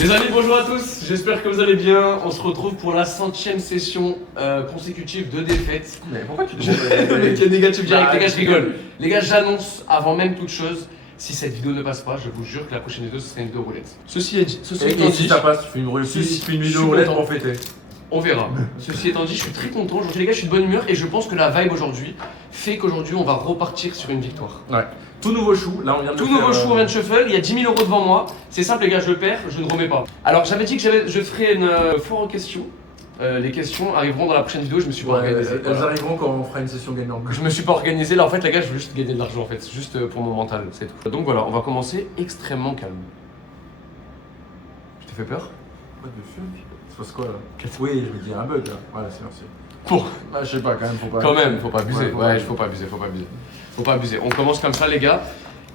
Les amis, bonjour à tous, j'espère que vous allez bien. On se retrouve pour la 100e session consécutive de défaites. Mais pourquoi tu Le mec est négatif direct, les gars, je rigole. Les gars, j'annonce avant même toute chose, si cette vidéo ne passe pas, je vous jure que la prochaine vidéo, ce sera une vidéo roulette. Ceci étant Et si dit, ça passe, tu fais une roulette, tu fais une vidéo roulette pour fêter. on verra. Ceci étant dit, je suis très content. Aujourd'hui, les gars, je suis de bonne humeur et je pense que la vibe aujourd'hui fait qu'aujourd'hui, on va repartir sur une victoire. Ouais. Tout nouveau chou, là on vient de Tout faire, nouveau chou, on vient de shuffle, il y a 10 000 euros devant moi. C'est simple, les gars, je le perds, je ne remets pas. Alors, j'avais dit que je ferais une foire aux questions. Les questions arriveront dans la prochaine vidéo, je me suis pas organisé. Elles arriveront quand on fera une session gagnante. Je me suis pas organisé, là en fait, les gars, je veux juste gagner de l'argent en fait, c'est juste pour mon mental, c'est tout. Donc voilà, on va commencer extrêmement calme. Je t'ai fait peur? What the fuck? Il se passe quoi là? Oui, je me dis un bug là. Voilà, c'est merci. Pour. Bah, je sais pas, quand même, faut pas. Quand même, faut pas abuser. Ouais, Faut pas abuser. Faut pas abuser. On commence comme ça, les gars.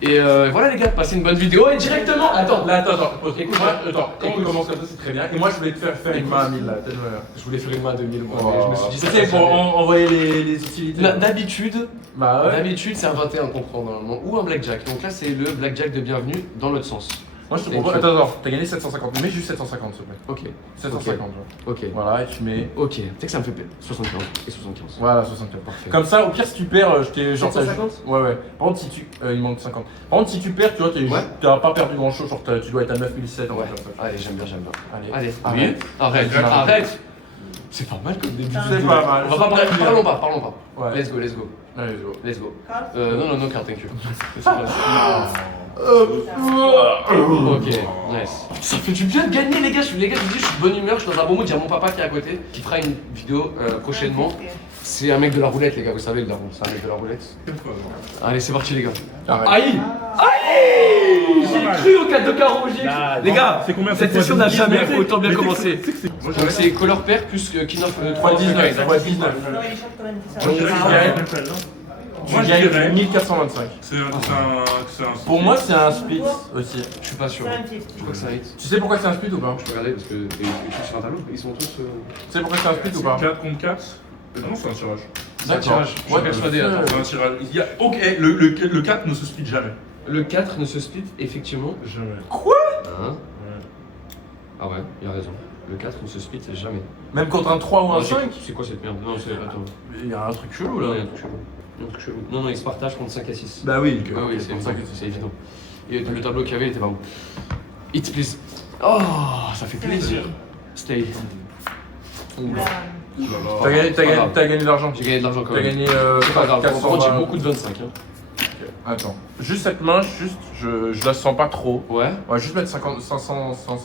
Et voilà, les gars, passez une bonne vidéo et directement. Attends, Là, attends. Écoute, Attends, quand on commence comme ça, c'est très bien. Et moi, je voulais te faire une main à 1000 là. je voulais faire une main à 2000, moi, Oh. mais je me suis dit ça. C'est pour envoyer les utilités. D'habitude, Bah ouais. d'habitude, c'est un 21 qu'on prend normalement, ou un blackjack. Donc là, c'est le blackjack de bienvenue dans l'autre sens. Moi, je te propose. Attends, t'as gagné 750. Mets juste 750 s'il te plaît. Ok. 750, Ok. Voilà, et tu mets. Ok. Tu sais que ça me fait plaisir. 75 et 75. Voilà, 64. Parfait. Comme ça, au pire, si tu perds, je t'ai genre. 750? Ouais. Par contre, si tu. Il manque 50. Par contre, si tu perds, tu vois, t'as pas perdu grand chose. Genre, tu dois être à 9007 en Ouais. fait, comme ça. Allez, j'aime bien. Allez. Allez. Arrête. C'est pas mal comme début. C'est pas mal. On va pas parler. Parlons pas. Ouais. Let's go. Allez, Let's go. Non, carte, thank you. Ok, nice. Ça fait du bien de gagner, les gars. Je vous dis, je suis de bonne humeur. Je suis dans un bon mood. Il y a mon papa qui est à côté, qui fera une vidéo prochainement. C'est un mec de la roulette, les gars. Vous savez, le daron, c'est un mec de la roulette. Allez, c'est parti, les gars. Aïe. J'ai cru au 4 de carreau. Les gars, c'est combien cette session n'a jamais autant bien commencé. Donc c'est color pair plus king of 3 19. Tu gagnes 1425. C'est un. Pour moi, c'est un split aussi. Je suis pas sûr. Je crois que ça hit. Tu sais pourquoi c'est un split ou pas? Je peux regarder parce que les trucs sur un tableau, ils sont tous. Tu sais pourquoi c'est un split ou pas? 4 contre 4. Non, c'est un tirage. C'est un tirage. Je suis persuadé. Attends. C'est un tirage. Il y a... Ok, le 4 ne se split jamais. Le 4 ne se split effectivement. Jamais. Hein? Ah ouais, il a raison. Le 4 ne se split jamais. Même contre un 3 ou un 5? C'est quoi cette merde? Non, c'est. Attends. Il y a un truc chelou Non, là. il y a un truc chelou. Non, ils se partagent contre 5 à 6. Bah oui, Ah oui, c'est évident. Et le tableau qu'il y avait, il était pas bon. Hit please. Oh, ça fait plaisir. Stay. T'as gagné de l'argent. J'ai gagné de l'argent quand T'as même. gagné C'est pas grave, par contre, j'ai 420. beaucoup de 25. Attends. Juste cette main, je la sens pas trop. Ouais. On va juste mettre 50, 500 comme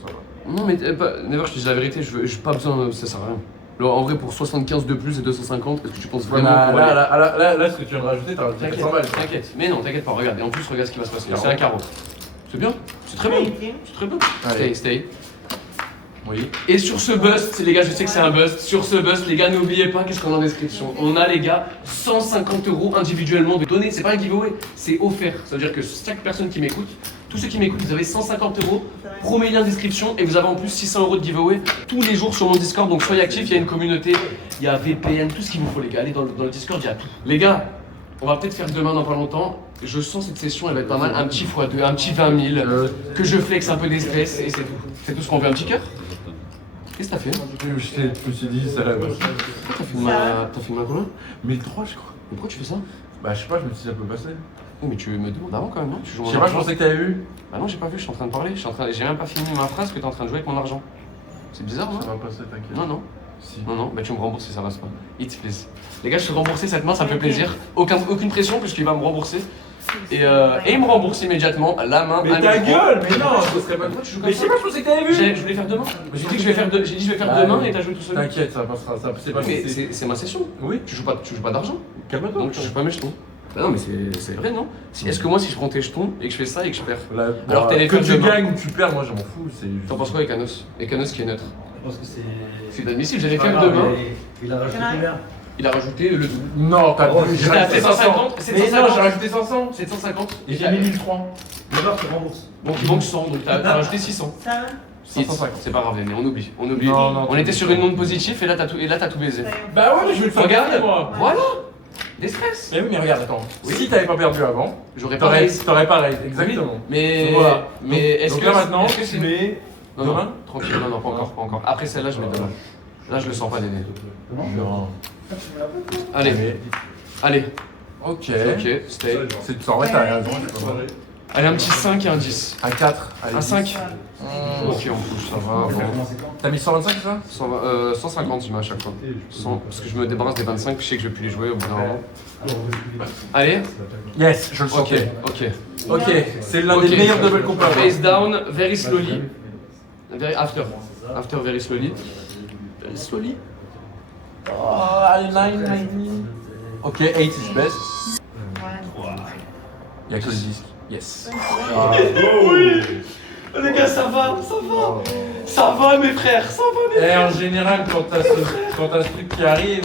ça. Non, mais Never, je te dis la vérité, j'ai pas besoin, ça sert à rien. Alors, en vrai, pour 75 de plus et 250, est-ce que tu penses vraiment qu'on va aller- Là, ce que tu viens de rajouter, t'as rajouté 400 balles. T'inquiète, mais non, t'inquiète pas, regarde, et en plus, regarde ce qui va se passer. Carreau. C'est un carreau. C'est bien, c'est très bien, c'est très bien. Allez. Stay. Oui. Et sur ce bust, les gars, je sais que c'est un bust. Sur ce bust, les gars, n'oubliez pas qu'est-ce qu'on a en description. On a, les gars, 150 € individuellement de données. C'est pas un giveaway, c'est offert. Ça veut dire que chaque personne qui m'écoute, tous ceux qui m'écoutent, vous avez 150 €. Premier lien en description et vous avez en plus 600 € de giveaway tous les jours sur mon Discord. Donc soyez actifs, il y a une communauté, il y a VPN, tout ce qu'il vous faut, les gars. Allez dans le Discord, il y a tout. Les gars, on va peut-être faire demain dans pas longtemps. Je sens cette session, elle va être pas mal. Un petit x2, un petit 20 000, que je flex un peu d'espèces et c'est tout. C'est tout ce qu'on veut. Un petit cœur? Qu'est-ce que t'as fait? Je me suis dit, ça là. Pourquoi t'as fait une main combien? 1003, je crois. Mais pourquoi tu fais ça? Bah, je sais pas, je me suis dit, ça peut passer. Oui, mais tu me demandes avant quand même, non? Tu joues Je mon sais pas, je argent. pensais que t'avais vu. Bah non, j'ai pas vu, je suis en train de parler. J'ai même pas fini ma phrase que t'es en train de jouer avec mon argent. C'est bizarre, non? Ça va passer, t'inquiète. Non, non. Si. Non, bah tu me rembourses si ça passe pas. It please. Les gars, je suis remboursé cette main, ça me fait plaisir. Aucune pression puisqu'il va me rembourser. Et il me rembourse immédiatement la main. Mais à ta l'écran. gueule, mais non, ce serait pas. Pourquoi tu joues comme Mais je ça? sais pas, je pensais que t'avais vu. Je voulais faire demain. J'ai dit que je vais faire, demain et t'as joué tout seul. T'inquiète, ça passera, ça c'est pas. Mais c'est ma session. Oui. Tu joues pas d'argent. Calme-toi. Donc tu joues pas mes jetons. Bah non, mais c'est vrai, non? Est-ce que moi, si je prends tes jetons et que je fais ça et que je perds. Alors, t'es les que fans tu demain. gagnes ou tu perds, moi je m'en fous. T'en penses quoi avec Anos? Avec Anos qui est neutre. Je pense que c'est. C'est inadmissible, j'allais Pas faire grave, demain. Il a rajouté combien? Il a rajouté le double. Non, t'as Oh, j'ai J'étais à rajouté 750. Mais non, j'ai rajouté 500. 750. Et j'ai mis 1003. D'abord, tu rembourses. Donc il manque 100, donc t'as rajouté 600. 550. C'est pas grave, mais on oublie. Non, On était sur une onde positive et là t'as tout baisé. Bah ouais, mais je vais le faire. Regarde, moi. voilà. Des stress. Mais oui, mais regarde, attends. Oui. Si t'avais pas perdu avant, J'aurais pas raise. t'aurais pas raise, exactement. Mais Voilà. mais Donc- est-ce donc que là maintenant, est-ce que c'est tu mets Non, Demain non, tranquille, non, pas encore, pas encore. Après celle-là, je mets demain. Là, je le sens pas, Néné. Non. Allez, allez, Ok. ok, stay. C'est en vrai, t'as raison. Allez, un petit 5 et un 10. Un 4. Allez, Un 5 10. Ok, on bouge, ça va. Bon. T'as mis 125 ça 150, je mets à chaque fois. 100, parce que je me débarrasse des 25, je sais que je vais plus les jouer au bout d'un moment. Allez, Yes, je le sens. ok, ok. Ok, c'est l'un Ok. des meilleurs double qu'on peut avoir. Face down, very slowly. After. After, very slowly. Very slowly. Oh, 9, 90. Ok, 8 is best. Y'a que le disque. Yes. Oui. Les gars, ça va, ça va. Ça va, mes frères, ça va, mes Et frères. en général, quand t'as ce truc qui arrive,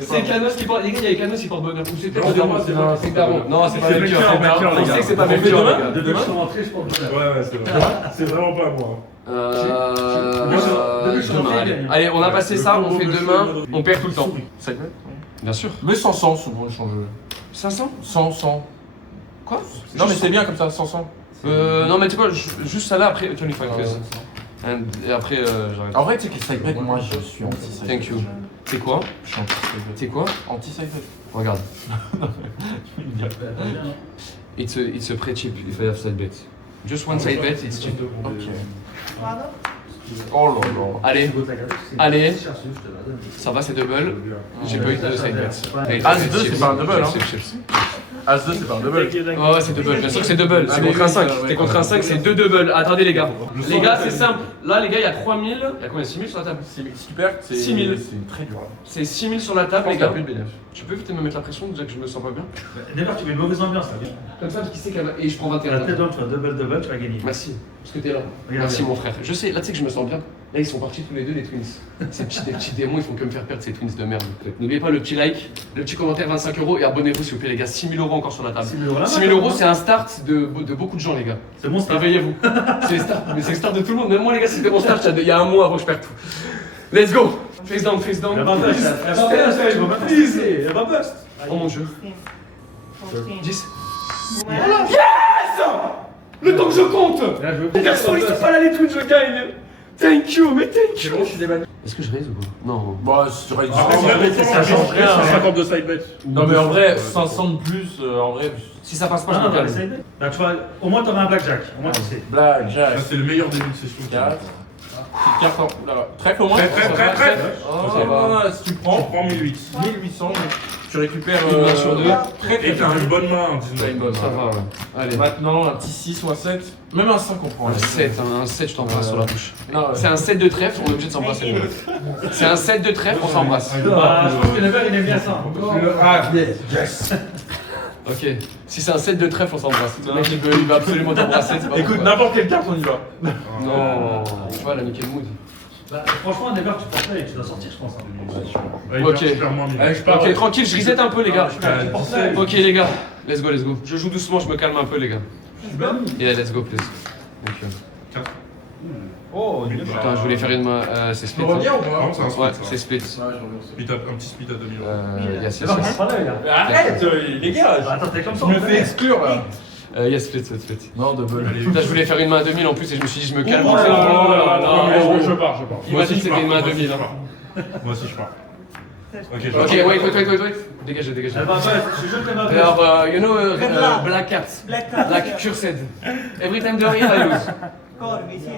C'est Canos qui porte. Les gars, il y a les Canos qui portent bonheur. Ou c'est peut-être Non, le Daron. c'est pas- C'est Daron. Non, c'est pas C'est Melchior. Melchior, les On gars. sait que c'est pas On fait Melchior, demain les gars. Depuis que je suis rentré, je porte bonheur. Ouais, c'est vrai. C'est vraiment pas moi. Demain, allez, on a passé ça, on fait demain, on perd tout le temps. Ça peut. Bien sûr. Mais 100 souvent, le change. 500 100. Quoi Non, mais c'est bien comme ça, 100. Non, mais tu sais quoi, juste ça là, après, 25 quiz. Et après, j'arrête. En vrai, tu sais que les side bets, moi je suis anti-side bet. Thank you. C'est quoi Je suis anti-side bet. C'est quoi Anti-side bet. Regarde. It's a pretty cheap if I have side bet. Just one side bet, it's cheap. Ok. Oh là là. Allez, allez, ça va, c'est double. J'ai pas eu de side bet. As-2, c'est pas un double, hein. Chips. As-2, c'est pas un double. Oh, ouais, c'est double, bien sûr que c'est double. C'est Allez, contre un 5. ouais, T'es contre un 5, c'est 2 doubles. Attendez, les gars. Je Les sens gars, que c'est c'est- simple. Là, les gars, il y a 3000. Il y a combien 6000 sur la table Si tu perds, c'est 6000. C'est très dur. C'est 6000 sur la table, les Les gars, gars. plus de bénéfice. Tu peux éviter de me mettre la pression, déjà que je me sens pas bien. D'ailleurs, tu mets une mauvaise ambiance là. Comme ça, qui sait qu'elle va. Et je prends La 21. tête d'homme, tu vas double, tu vas gagner. Merci, parce que t'es là. Regarde, Merci, regarde. mon frère. Je sais, là, tu sais que je me sens bien. Là, ils sont partis tous les deux, les twins. Ces petits démons, ils font que me faire perdre ces twins de merde. N'oubliez pas le petit like, le petit commentaire, 25 € et abonnez-vous, s'il vous plaît, les gars. 6000 € encore sur la table. 6 000 €. 6000 €, c'est un start de beaucoup de gens, les gars. C'est mon start. Réveillez-vous. C'est le start, mais c'est le start de tout le monde. Même moi, les gars, c'était mon start il y a un mois avant que je perde tout. Let's go. Face down, face down. Elle va bust. Elle va bust. Elle va pas teaser. Elle va bust. Oh mon dieu. 10. Voilà. Le temps que je compte. Là, je veux Les garçons, ils sont pas là, les twins, je gagne. Thank you, mais thank you. je suis débanni. Est-ce que je raise ou pas? Non. Bon, c'est vrai que Ah, en vrai, ça change rien. 50 de side bet. Non, mais en vrai, 500 de plus, en vrai, Si ça passe pas, Ah je non, me t'as calme. les side bets. Là, tu vois, au moins t'auras un blackjack. Au moins tu sais. blague, Ça, jack, c'est le meilleur début de session. 4. Petite carte en. Là, trèfle au moins. Très. Oh, si tu Tu prends prends 1008. 1800, tu récupères Une main sur deux. très Et t'as une bonne main en T'as une 19. bonne Ça va, ouais. Allez. Maintenant, un petit 6 ou un 7, même un 5 on prend. Un 7, un 7, je t'embrasse sur la bouche. Non, C'est un 7 de trèfle, on est obligé de s'embrasser. C'est un 7 de trèfle, on s'embrasse. Bah, je pense que Never, il aime bien ça. Ah, yes. Ok. Si c'est un 7 de trèfle, on s'embrasse. Le mec, il veut absolument t'embrasser. c'est pas Écoute, pourquoi. n'importe quelle carte, on y va. Non. Tu vois, la nickel mood. Bah, franchement, Never, tu portes là et tu dois sortir, je pense. Hein. Ok. Allez, je pars. Ok, tranquille, je reset un peu, les gars. Tu portes là. Ok, les gars. Let's go, let's go. Je joue doucement, je me calme un peu, les gars. Yeah, let's go, please. Thank you. Oh, Putain, je voulais faire une main. C'est Tu split. peux hein. revenir ou pas Non, c'est un split. Ouais, ça. c'est split. Un petit split à 2000 €. Yes, yes, Never, yes. c'est pas là, là. Arrête, les gars, Bah, attends, t'es comme ça. tu me fais exclure là. Yes, split, split. Non, double. Putain, je voulais faire une main à 2000 en plus et je me suis dit, je me calme. Oh là là Non, Non, mais je pars. Imagine c'était une main à 2000. Moi aussi, je pars. Ok, je Ok, pars. wait. Dégagez. Elle va bust. Je jure qu'elle va bust. Alors, you know, Red Black Cat. Black cat. Black cursed. Every time they're here, I lose. Core, we see.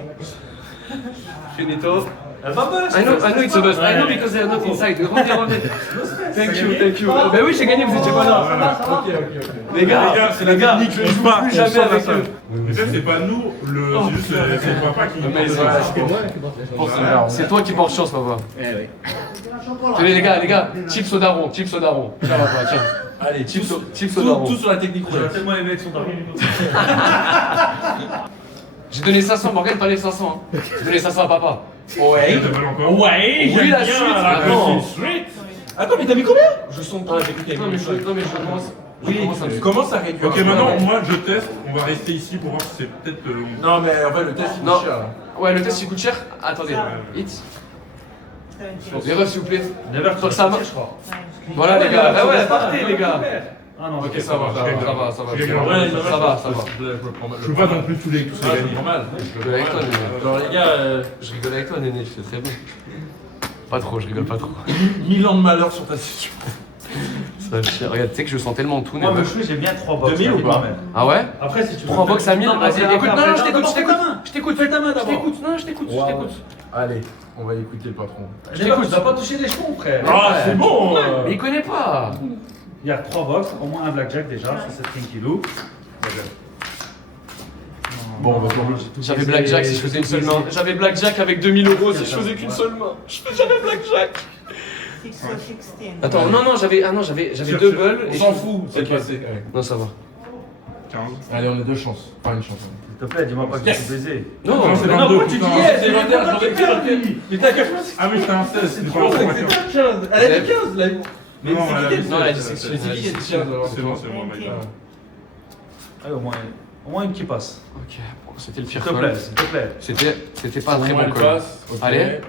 Finito. Elle va bust. I know it's a bust. I know because they're not inside. Rendez. Thank you. Ben oui, j'ai gagné, vous étiez pas là. Les gars, c'est la technique, je joue plus jamais avec eux. Mais ça, c'est pas nous, c'est juste c'est le papa qui. Amazing. C'est toi qui portes chance, papa. Tenez, les gars, chips au daron. Tiens, papa, tiens. Allez, Chips au daron. tout sur la technique J'aurais roulette. tellement aimé avec son daron. J'ai donné 500, Morgane, pas les 500. Hein. J'ai donné 500 à papa. Ouais. T'as mal encore. Ouais, Oui, la suite. Attends. Attends, mais t'as mis combien Je sens Ah, j'ai cru qu'il y avait Non, mais une chose. je commence. Oui, à commence à réduire. Ok, maintenant, moi, je teste. On va rester ici pour voir si c'est peut-être. Non, mais en fait, le test il Non. coûte cher là. Ouais, le test il coûte cher. Attendez. Hit. 17. Les refs, s'il vous plaît. Never, tu Donc vas ça sortir, marche. je crois. Voilà, les gars. Bah ouais, partez, les gars. Ah non, Ok, ça va, ça va. Ça va, ça va. Je gagne. Ouais, Ça va, ça va. Je le prends mal. Je peux pas non plus tous les Ah, c'est normal. Je rigole avec toi, Néné. Genre les gars, Je rigole avec toi, Néné, je fais très bien. Pas trop, je rigole pas trop. 1000 ans de malheur sur ta session. Ça va chier. Regarde, tu sais que je sens tellement tout, Moi, Néné. me chouer, j'aime bien 3 box. 2000 ou pas? Ah ouais? Après, si tu veux. 3 box à 1000, Non, vas-y, après, écoute, après, non, je après, t'écoute, d'abord, je t'écoute. fais ta main. Je t'écoute, Fais ta main je d'abord. t'écoute, non, je t'écoute, je t'écoute. Allez, on va écouter le patron. Je t'écoute. Tu vas pas toucher les jetons, frère. Ah, c'est bon. Mais il connaît pas. Il y a 3 box, au moins un blackjack déjà sur cette Kinkilou. Bon, on va tourner. J'avais Blackjack si je faisais une seule main. J'avais Blackjack avec 2000 € si je faisais qu'une seule main. J'avais Blackjack. 6 or 16. Attends, non, j'avais double. On et s'en je- fout, c'est Ok. passé. Ouais. Non, ça va. 15. Allez, on a 2 chances. Enfin, une chance. S'il te plaît, dis-moi pas que Yes. tu baiser. Non, Non, c'est Mais non, 22, pourquoi tu dis putain. yes? C'est 21, j'en ai fait. Mais t'as qu'à faire. Ah oui, c'était un 16. C'est pas Je pensais bon. que c'était 15. Elle a dit 15 là. Mais Non, c'est elle a qui dit qui Non, elle a dit c'est- section. Mais c'est qui qui a dit 15 alors? C'est bon, c'est moi, mec. Allez, au moins une qui passe. Ok, bon, c'était le S'il pire te plaît, call. s'il te plaît. C'était pas un très Bon, bon elle call. passe, ok. Allez.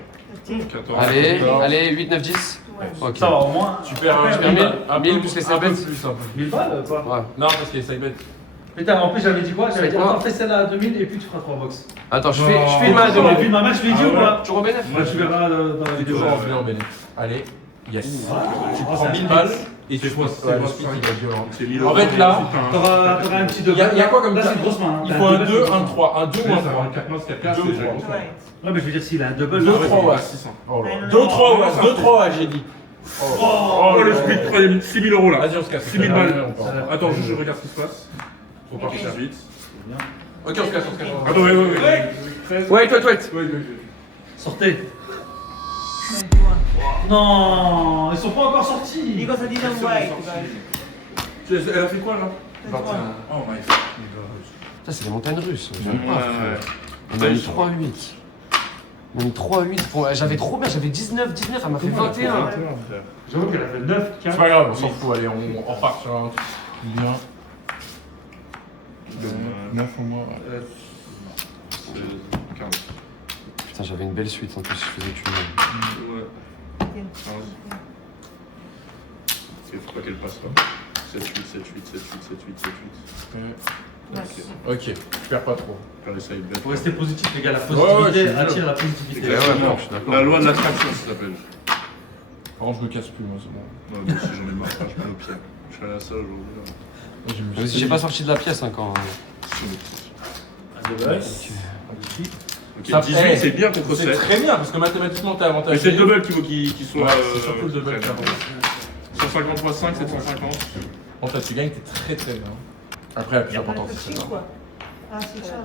14. Allez, D'accord. allez, 8, 9, 10. Ok. Ça va, au moins. Tu perds un Tu perds 1000, un 1000 peu plus les un peu side bets. plus, un peu plus. 1000 balles, quoi. Ouais. Non, parce qu'il y a side bet. Putain, en plus, j'avais dit quoi? J'avais dit, C'est quoi attends, fais celle-là à 2000 et puis tu feras 3 box. Attends, je Non. fais une main à Dans la 2000. vie de ma mère, je lui ai dit Ah ou ouais. pas? Tu remets 9? Moi, tu verras dans la vidéo. Toujours en venant en bénéfice. Allez, yes. Tu Ah, prends c'est 1000 un balles mix. et tu C'est quoi, ouais, c'est le quoi, speed c'est il va être violent. C'est 1000 En fait, là, T'auras un petit double. Il y a quoi comme Là, ça? c'est une grosse main. hein. Il T'as faut un double, 2, c'est un une 3. Un 2 ou un 3. 4 9, 4 4, Deux, c'est déjà trois. bon. Right. Ouais, mais je veux dire, s'il a un double. 2, là, 3, ouais. 600. Oh là là. Ouais, 2, 3, non, ouais. ça- 2, 3, ouais, j'ai dit. Oh, le split troisième, 6000 € là. Vas-y, on se casse. 6000 balles. On part. Attends, je regarde ce qui se passe. Faut partir vite. Ok, on se casse, on se casse. Attends, ouais. 13. Wait. Ouais. Sortez. 21. Non, ils sont pas encore sortis. Because I didn't wait, guys. Elle a fait quoi là 21. Oh my Ça, c'est les montagnes russes. Ouais. On a mis 3-8. On a mis 3-8. J'avais trop bien, j'avais 19, elle m'a fait 21. J'avoue qu'elle a fait 9, C'est 15. pas grave, on s'en fout. Allez, on repart sur un truc bien. 9 en moi. 15. Putain, j'avais une belle suite en plus, je faisais qu'une main. Ouais. 15. Il faut pas qu'elle passe pas. 7, 8, 7, 8, 7, 8, 7, 8, 7, 8. Yes. Ok, je perds pas trop. Faire les side bets. Faut rester positif, les gars. La ouais, positivité je suis attire la positivité. Exactement. je suis d'accord. La loi de l'attraction, ça s'appelle. Par contre, je me casse plus, moi, c'est bon. Non, mais si j'en ai marre, je mets au pied. Je suis allé à ça aujourd'hui. là. Mais j'ai pas sorti de la pièce hein, quand. Ok, Ça 18, fait- c'est bien contre C'est 7. très bien, parce que mathématiquement, t'es avantagé. Mais c'est le double qu'il faut qu'il soit. Ouais, c'est surtout le double qui est important. 150 x 5, 750. En fait, tu gagnes, t'es très très bien. Après, la plus importante, c'est ça. Quoi? Ah, c'est ça,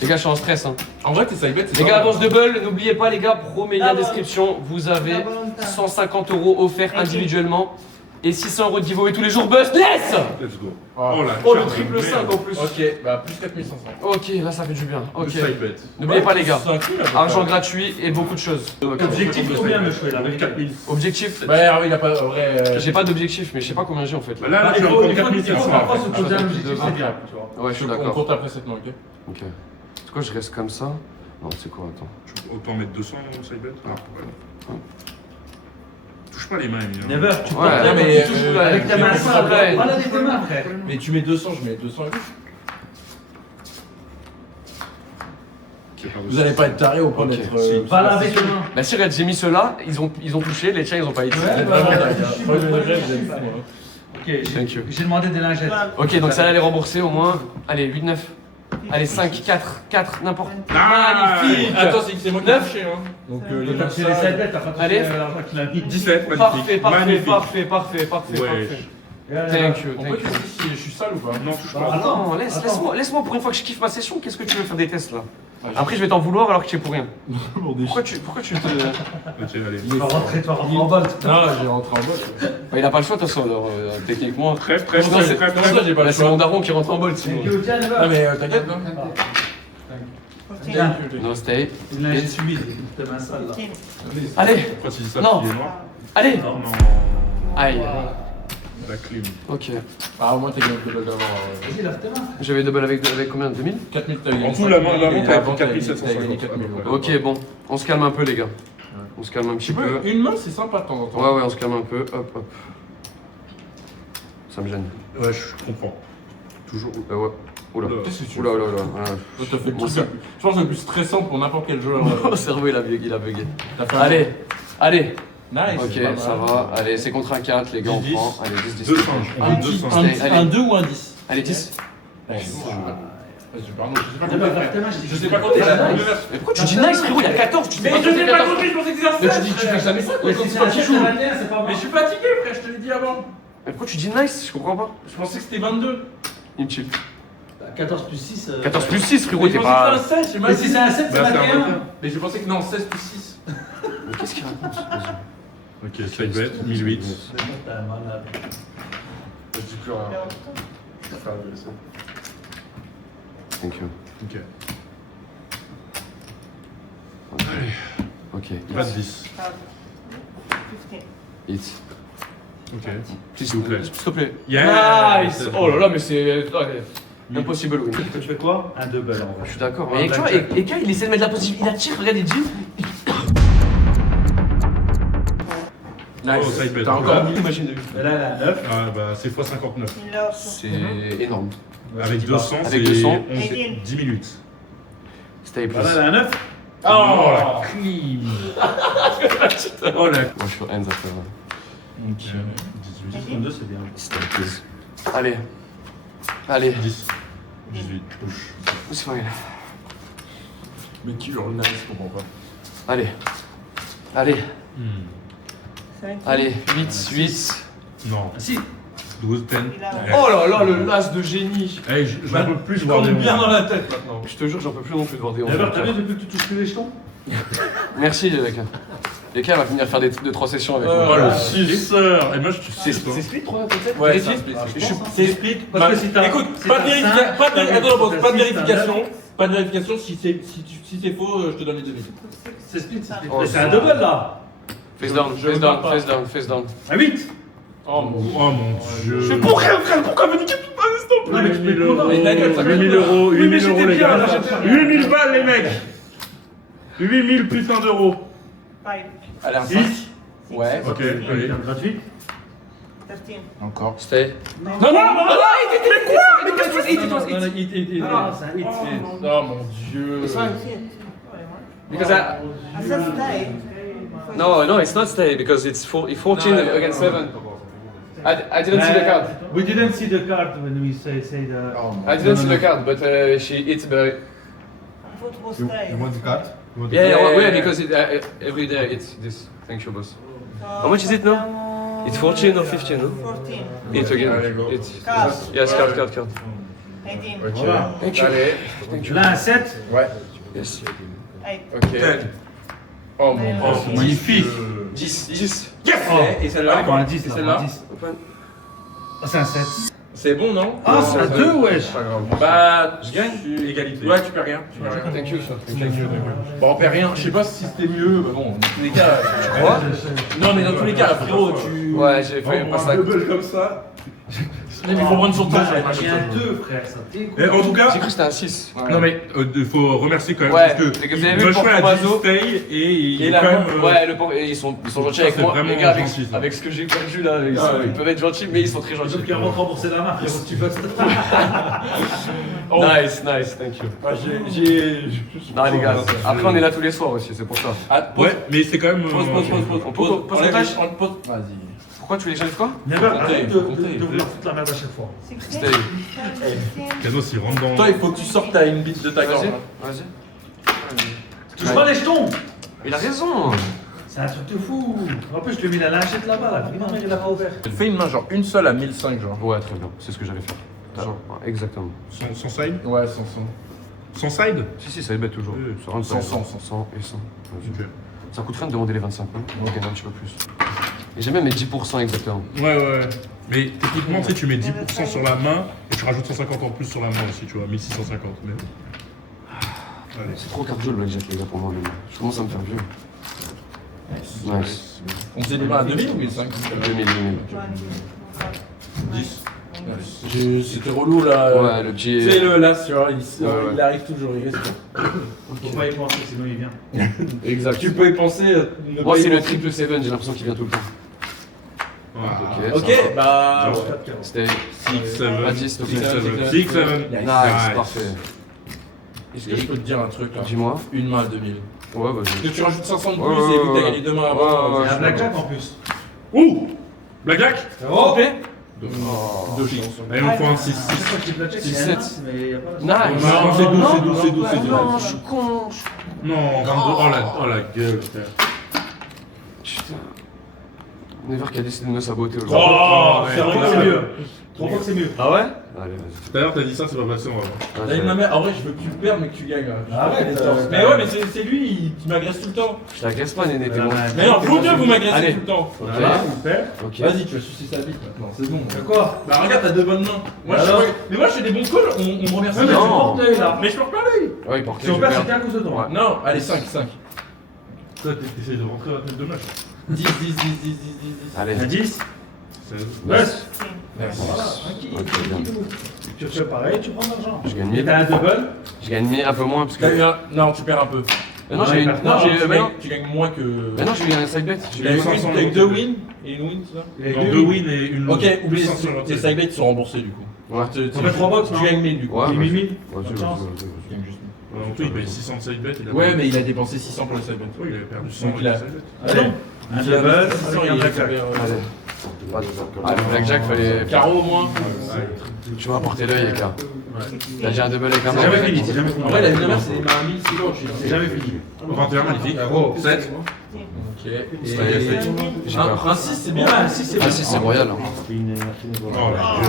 Les gars, je suis en stress. Hein. En vrai, tes side bets, c'est Les pas gars, mal. avance double, n'oubliez pas les gars, premier lien D'abord. description, vous avez La volonté. 150 € offerts individuellement et 600 € de giveaway tous les jours. Bust, laisse. Let's go. Ah. Oh la Oh le carte de triple merde. 5 en plus. Ok, bah plus 4500. Ok, là ça fait du bien. Le Ok. side bet. N'oubliez pas les gars, C'est un cul, là, argent gratuit et beaucoup de choses. Objectif combien, me chouer, là? 4000. Objectif, Bah, il a pas. En vrai. j'ai pas d'objectif, mais je sais pas combien j'ai en fait. Bah là, Bah, je il suis faut en il faut 4700. parfois se Ah, poser un je objectif, sais c'est pas. bien, tu vois. Ouais, je suis On d'accord. compte après cette main, ok? Ok. C'est quoi, je reste comme ça? Non, c'est quoi, attends. Autant mettre 200 en side bet. Ah, ouais. Touche pas les mains, Emile. Never, tu Ouais, portes non, mais, mais tu joues euh, avec ta main mais sale. après- Voilà avec tes mains, frère. Mais tu mets 200, je mets 200 et plus. Vous allez pas être taré au point Ok. d'être. Va là avec tes mains. Bah si, regarde, j'ai mis ceux-là, ils ont touché, les tiens ils ont pas été. Vous êtes Ouais, vraiment bah, dingue. je hein. suis Moi, je moi, me je rêve, suis j'aime ça. beaucoup, moi. Ok, Thank you. j'ai demandé des lingettes. Ok, donc ça là les rembourser au moins. Allez, 8, 9. Allez, 5, 4, n'importe. Ah, Magnifique. Attends, c'est moi qui ai Neuf. touché, hein. Donc, T'as les touché les 7 bêtes, t'as pas touché Allez. l'argent qu'il a mis. 17, Parfait, magnifique. parfait, Magnifique. parfait. Ouais. Thank you, On thank peut you. tester si je suis sale ou pas? Non, touche Bah, pas. attends. Non, laisse-moi pour une fois que je kiffe ma session, qu'est-ce que tu veux faire des tests là? Après je vais t'en vouloir alors que tu es pour rien. Pourquoi tu te. Ok, allez. Tu vas rentrer en balle. Non, j'ai rentré en botte. Bah, il a pas le choix de toute façon alors techniquement. Trêve, trêve, Non, c'est- trêve, Pour ça, trêve. j'ai pas Bah, le c'est mon choix. daron qui rentre en bol sinon. Ah, mais t'inquiète, non? Tiens, No stay. une lingette humide, tes mains sales là. 15. Allez, Pourquoi tu dis ça? Non. Il est noir. allez. Non. Aïe. La clim. Ok. Ah, au moins t'as gagné le double d'avant. Vas-y, lève tes mains. J'avais double avec combien? 2000? 4000 t'as gagné. En tout, la main, la main, t'as Avant, fait t'as gagné 4750. 4000. Ok, bon. On se calme un peu les gars. On se calme un petit Tu peu. peux, une main c'est sympa de temps en temps. Ouais, on se calme un peu. Hop, hop. Ça me gêne. Ouais, je comprends. Toujours. Ouais. Oula. Oula. Qu'est-ce que tu Oula, fais? oula, oula. Toi, t'as fait le Mon truc je pense le plus stressant pour n'importe quel joueur. Mon cerveau, il a bugué. T'as fait Allez. Nice. Ok, pas ça mal. va. Allez, c'est contre un 4, les gars, on 10. prend. Allez, 10, 10. 2 singes. On veut 2 singes. Allez. Un 2 ou un 10? Allez, 10. Vas-y, pardon, je sais pas Never, compter. Artemis, Je sais pas compter. Mais pourquoi tu dis nice, frérot? Il y a 14, tu dis Mais pas je que sais c'est pas 14. compter, je pensais que c'était un Mais 16. tu dis que tu fais jamais ça, Mais quand si tu c'est fais un un 7 chou. à la terre, c'est pas Mais bon. je suis fatigué, frère, je te l'ai dit avant. Mais pourquoi tu dis nice? Je comprends pas. Je pensais que c'était 22. Il me tue. 14 plus 6. 14 plus 6, frérot, Mais je t'es pensais pas. que c'était un 16, j'ai mal Mais si dit. c'est un 7, c'est Bah, c'est un 21. 21. Mais je pensais que non, 16 plus 6. Mais qu'est-ce qu'il raconte? Vas-y. Ok, side bet, 1008. T'es un malade. Je dis plus rien. Thank you. Ok. Ok. Pas de 10. 15. Hit. Ok. S'il vous plaît. S'il te plaît. Yeah. Nice. Oh là là, mais c'est. Impossible win. Tu fais quoi? Un double en Je vrai. suis d'accord. Ouais, Mais tu vois, blackjack. Eka, il essaie de mettre de la positive. Il attire, regarde, il dit. Oh, side bet. T'as encore mis. Imagine de vue. Mais là, elle a 9. Ah bah c'est x 59. Il love. C'est énorme. Avec 200, c'est Avec 200. 10 minutes. Stay plus. Voilà, elle a un 9. Oh la crime. Oh la Moi, je suis hands after. Ok. 18. 2, c'est bien. Stay plus. Allez. Allez. 10. 18. Touche. C'est fine. Mais qui genre le nice, je comprends pas. Allez. Allez. 5. Allez. 8. 8. Non. Si. 12, 10. Il a. Oh là là, le las de génie. Hey, j'en peux plus Je voir tourne des bien ondes. dans la tête maintenant. Je te jure, j'en peux plus non plus de voir des ondes. Never, t'as vu depuis que tu touches plus les jetons? Merci, les gars. Les gars, va venir faire des 2-3 sessions avec Oh moi. le suceur. Et moi je suis sûr. C'est split 3 peut-être Ouais, Vérifier c'est un split. Je suis- C'est split. Parce que si t'as- Écoute, si pas de t'as vérification. cinq, Pas de t'as attends, huit, pas de t'as six, vérification. Pas de vérification. Si c'est faux, je te donne les 2000. C'est split, c'est split. Oh, Mais c'est un ça. double là. Face down, Je face veux down, pas. face down, face down. À 8. Oh mon dieu. Oh mon dieu. C'est pour rien, frère. Pourquoi me niquer tout ça, s'il te Non, mais tu peux être content. Mais ta gueule, ça 8000 fait euros, Oui, mais 8000 j'étais euros les bien, gars. là, j'étais bien. 8000 balles les mecs. 8000 putain d'euros. 5. Allez, un 6. 5. Ouais. Ok, allez. Gratuit. 13. Encore. Stay. Non, non, non, non, mais quoi? Mais qu'est-ce que c'est? Non, non, c'est un 8. Oh mon dieu. It's fine. Because I said stay. No, it's not stay because it's 14 against 7. I didn't see the card. We didn't see the card when we say the. Oh mon I didn't see the card, but she hit the. Foot will stay. want the card? You want the Yeah, because every day it's this. Thank you, boss. How much is it now? It's 14 or 15, no? 14. It again. Allez, go. It. Card. Yes, card. 18. Ok. Voilà. Thank you. Allez. Thank you. Là, un 7. Ouais. Yes. 8. Ok. Oh mon Oh, dieu. Magnifique. 10. Yes. Et celle-là? Encore un 10 Et là. celle-là? Un 10. Ah, c'est un 7. C'est bon, non? Ah, c'est un 2, wesh. Pas grave. Bah, Je gagne. Égalité. Ouais, tu perds rien. Tu perds rien. Thank you. Bon, on perd rien. Je sais pas si c'était mieux, mais bon, dans tous les cas. Tu crois? Non, mais dans tous les cas, frérot, tu. Ouais, j'ai fait Pour pas ça. un double comme ça. Mais il faut prendre son temps. J'ai un 2, frère, ça t'écoute. Et en tout cas, J'ai cru que c'était un 6. non mais il faut remercier quand même Ouais, parce c'est que que vous avez vu le Joshua a dit Porto-Mazo stay et il Et est la quand main, même. Ouais, et ils sont gentils Ça, avec c'est moi. vraiment Les gars, gentil, ça. avec ce que j'ai perdu là, Ah ouais. ils peuvent être gentils, mais ils sont très gentils. Donc, il rentre rembourser la main, frérot, tu fasses. Oh. Nice, thank you. Ah, j'ai. Non, les gars, après on est là tous les soirs aussi, c'est pour ça. Ah, pause, Ouais, mais c'est quand même. pause. On pose Enlève la les- tâche. pause. Vas-y. Pourquoi tu voulais que j'enlève quoi? Never, Comptez, arrête de comptez. vouloir foutre la merde à chaque fois. 16. Stay. 16. Canos il rentre dans. Toi, il faut que tu sortes à une bite de ta gorge. Vas-y. Touche pas les jetons. Il a raison. C'est un truc de fou. En plus, je lui ai mis la lingette là-bas, là. Ma mère, il a pas ouvert. Fais une main, genre une seule à 1005, genre. Ouais, très bien, c'est ce que j'allais faire. Genre, ouais, exactement. Sans side. Ouais, sans son. Sans side. Si, ça bête toujours. Ça rentre Sans ça, sang. 100 et 100. Vas-y. Ok. Ça coûte rien de demander les 25 points, on gagne un petit peu plus. Et j'ai même mes 10% exactement. Ouais. Mais techniquement, tu sais, tu mets 10% sur la main et tu rajoutes 150 en plus sur la main aussi, tu vois, 1650. Mais... Allez. C'est trop cardio le blackjack, les gars, pour moi. Mais je commence à me faire vieux. Nice. On faisait des mains à 2000 ou 1005 2000. 10. C'était relou là. Ouais, le petit. Tu sais, le là, tu vois, Ouais. il arrive toujours, il reste. Faut pas y penser, sinon il vient. Exact. Tu peux y penser. Moi, c'est le triple 7, j'ai l'impression qu'il vient tout le temps. Voilà. Ok, bah. C'était 6, 7, Vas-y, s'il te plaît. 6, 7. Nice, parfait. Est-ce que je peux te dire un truc là? Dis-moi. Une main à 2000. Ouais, Parce vas-y. que tu rajoutes 500 de plus Ouais, et vu que ouais, t'as gagné 2 mains avant. ouais, Il y a un blackjack en plus. Ouh! Blackjack? Oh! Deux chances. Allez, on fait un 6. C'est quoi qui est blackjack? Six, C'est un sept. as, mais il y a pas de- Nice. Non, c'est doux, c'est doux, c'est doux, c'est doux. Non, je suis con. Non, 22. Oh la gueule, frère. Putain. Never qui a décidé de me saboter aujourd'hui. Oh, C'est vrai que c'est mieux. Trop fois que c'est mieux. Ah ouais? Allez, vas-y. Tout à l'heure, t'as dit ça, c'est pas passé, on va voir. T'as une main, en vrai, je veux que tu perds mais que tu gagnes. Là. Arrête, Mais ouais, mais c'est lui qui m'agresse tout le temps. Je t'agresse pas, Néné, t'es bon. Mais non, vous deux, vous m'agressez Allez. tout le temps. Ok. Voilà, on perd. Ok. Vas-y, tu vas sucer sa bite maintenant, c'est bon. C'est quoi? Bah regarde, t'as 2 bonnes mains. Moi, Alors mais moi, je fais des bons calls, on me remercie. Ouais, mais tu Non. portes l'œil là. Mais je porte pas l'œil. Ouais, pour Si on perd, c'est qu'à cause de toi. Non, allez, 5. Toi, t'essayes de rentrer la tête de match. 10. Allez. Un 10. 16. Neuf. Merci. Voilà, tranquille. Ok, bien. Tu fais pareil, tu prends de l'argent. Je gagne Et 1000. t'as un double. Je gagne un peu moins parce que. T'as eu un. Non, tu perds un peu. Non, j'ai Non, non, j'ai tu gagnes moins que. non, j'ai eu un side bet. T'as eu 2 wins et une win, c'est ça? Il y a Non, eu 2 wins et une Ok, oublie, 500 sur la tes tête. side bets sont remboursés du coup. Ouais. On fait 3 box, non? Tu gagnes 1000 du coup. Ouais, Il met 1000. Vas-y, Bonne vas-y, chance. vas-y, Tu vas-y. gagnes juste 1000. En tout, il paye 600 de side bet. Ouais, mais il a dépensé 600 pour les side bets. Oui, il avait perdu 100 Donc, il a- side bet. Allez. Un double. Avec un Il blackjack. avait, Allez. Ah, le blackjack, fallait. Carreau au moins. Tu vas porter l'œil, les gars. T'as déjà un double avec un C'est jamais blackjack. fini, c'est jamais fini. En vrai, la dernière, c'est des mains à 1000, c'est long. C'est jamais fini. 21, magnifique. Gros. 7. Ok. J'ai Et peur. un 6, c'est Ouais, bien. un 6, c'est Ah si, c'est royal. hein. Oh la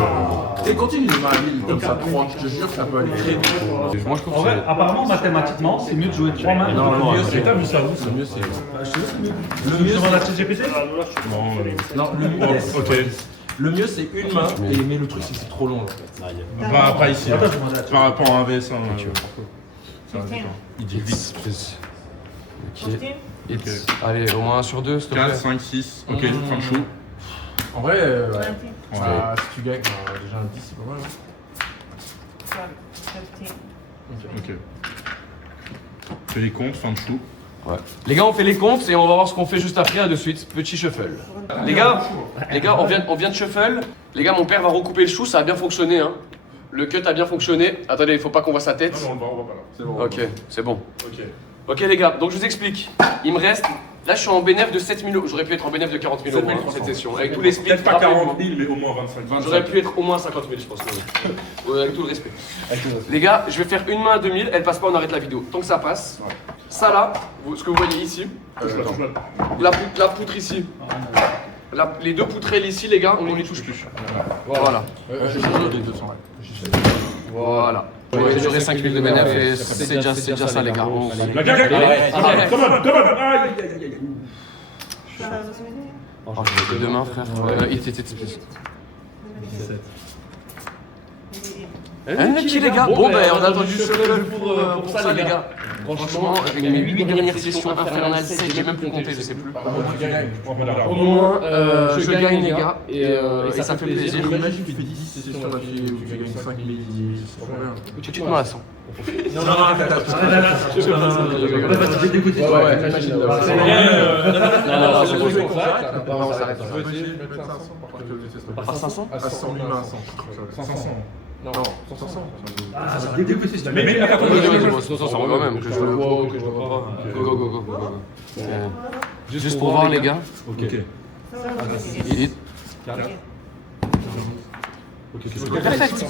gueule. Et continue les mains à 1000 comme ça, 3, je te jure, ça peut aller très vite. Moi, je trouve En que vrai, c'est. apparemment, mathématiquement, c'est mieux de jouer 3 mains. Non, le mieux, Mais t'as vu ça où Le mieux, c'est. Je sais, c'est mieux. Le mieux, c'est la CGPT. Non, Non, le mieux, ok. le mieux, c'est une main, mais le truc, c'est que c'est trop long là. Pas ici. Attends, je demande à Par rapport à un VS1. Il dit vite. Ok. 15. Hit. Allez, au moins 1 sur 2, s'il te 4, plaît. 5, 6. Ok, fin de chou. En vrai, ouais. 20. Ah, si tu gagnes, déjà un 10, c'est pas mal. Hein. 12. 13. Ok. Fais les comptes, fin de chou. Ouais. Les gars, on fait les comptes et on va voir ce qu'on fait juste après, de suite. Petit shuffle. Les gars, on vient de shuffle. Les gars, mon père va recouper le chou, ça a bien fonctionné. Hein. Le cut a bien fonctionné. Attendez, il faut pas qu'on voit sa tête. Non, on va pas là. C'est bon. Ok, c'est bon. Ok. Ok les gars, donc je vous explique. Il me reste. Là, je suis en bénéf de 7 000 euros. J'aurais pu être en bénéf de 40 000 euros hein, pour cette session. Avec tous les splits. Peut-être pas 40 000, mais au moins 25 000. J'aurais pu être au moins 50 000, je pense. Ouais, avec tout le respect. Les gars, je vais faire une main à 2000. Elle passe pas, on arrête la vidéo. Tant que ça passe. Ça là, ce que vous voyez ici. La poutre ici. Les deux poutrelles ici, les gars, on les touche plus. Voilà. Je vais des 200. Voilà. J'aurai 5 000 de bénéf et c'est déjà ça, les gars. La gueule, Allez. come on. Aïe, aïe, aïe, aïe. Oh, j'ai deux mains, frère. Hit. 17. Qui les gars? Bon, ben on a attendu ce level pour ça, les gars. Franchement, avec mes 8 dernières sessions infernales, 7, j'ai même plus compté, je sais plus. Au moins, je gagne, les gars, et ça fait plaisir. Imagine, tu fais 10 sessions d'affilée où tu gagnes 5 000, c'est trop bien. Tu te mets à 100. Non, vas-y, dégoûte. Ouais, imagine. non, c'est bon, c'est bon. Non, on s'arrête. Tu peux essayer de mettre 500 Par 500? À 100 000 à 100. 500. Non, 500. Ah, ça va dégoûter, s'il te plaît. Mais attends, Quand même, que je le vois ou que je le vois pas. Go. Juste pour voir, les gars. Ok. Hit. Perfect.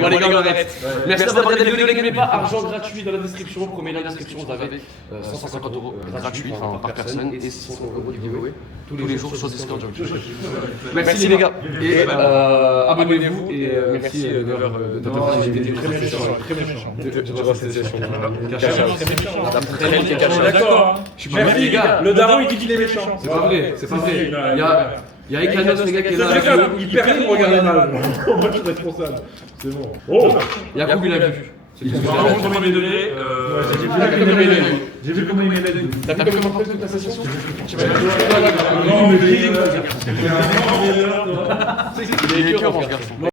Bon, les gars, on arrête. Merci d'avoir regardé la vidéo, les gars. N'oubliez pas, argent gratuit dans la description. Premier lien dans la description, vous avez 150 € gratuits par personne et 600 € de giveaway tous les jours sur Discord. Merci les gars. Et abonnez-vous et merci d'avoir été très méchant. De cette session. Madame Trell qui est cachée. D'accord. Merci les gars. Le daron, il dit qu'il est méchant. C'est pas vrai, c'est pas vrai. Il y a Ekanos, les gars, qui est là. Il perd pour regarder mal. Moi, je suis responsable. C'est bon. Oh. Yacoub, il a vu. Vraiment, je m'en ai donné. J'ai vu comment il m'aimait. T'as vu comment t'as fait ta session? Non, mais Il est cœur, ce garçon.